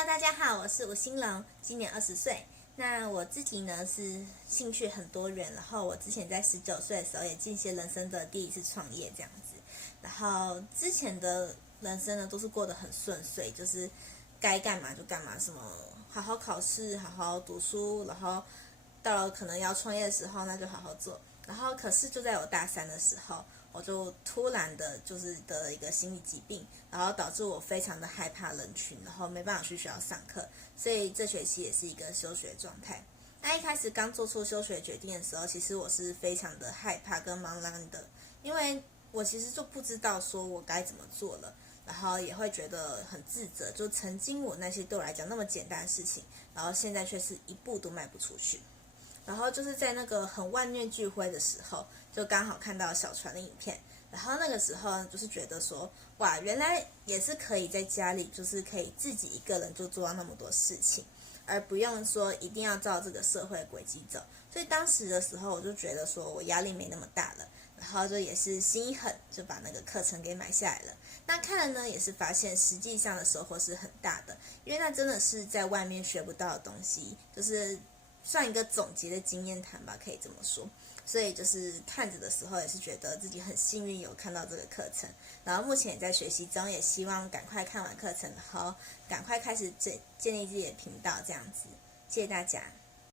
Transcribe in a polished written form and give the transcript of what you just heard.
Hello，大家好，我是吴欣龙，今年20岁。那我自己呢是兴趣很多元，然后我之前在19岁的时候也进行人生的第一次创业这样子。然后之前的人生呢都是过得很顺遂，就是该干嘛就干嘛，什么好好考试，好好读书，然后到了可能要创业的时候，那就好好做。然后可是就在我大3的时候，我就突然的就是得了一个心理疾病，然后导致我非常的害怕人群，然后没办法去学校上课，所以这学期也是一个休学状态。那一开始刚做出休学决定的时候，其实我是非常的害怕跟茫然的，因为我其实就不知道说我该怎么做了，然后也会觉得很自责，就曾经我那些对我来讲那么简单的事情，然后现在却是一步都迈不出去。然后就是在那个很万念俱灰的时候，就刚好看到小船的影片，然后那个时候就是觉得说，哇，原来也是可以在家里，就是可以自己一个人就做到那么多事情，而不用说一定要照这个社会轨迹走。所以当时的时候，我就觉得说我压力没那么大了，然后就也是心一狠，就把那个课程给买下来了。那看了呢，也是发现实际上的收获是很大的，因为那真的是在外面学不到的东西，就是算一个总结的经验谈吧，可以这么说。所以就是看着的时候，也是觉得自己很幸运有看到这个课程，然后目前也在学习中，也希望赶快看完课程，然后赶快开始建立自己的频道，这样子。谢谢大家。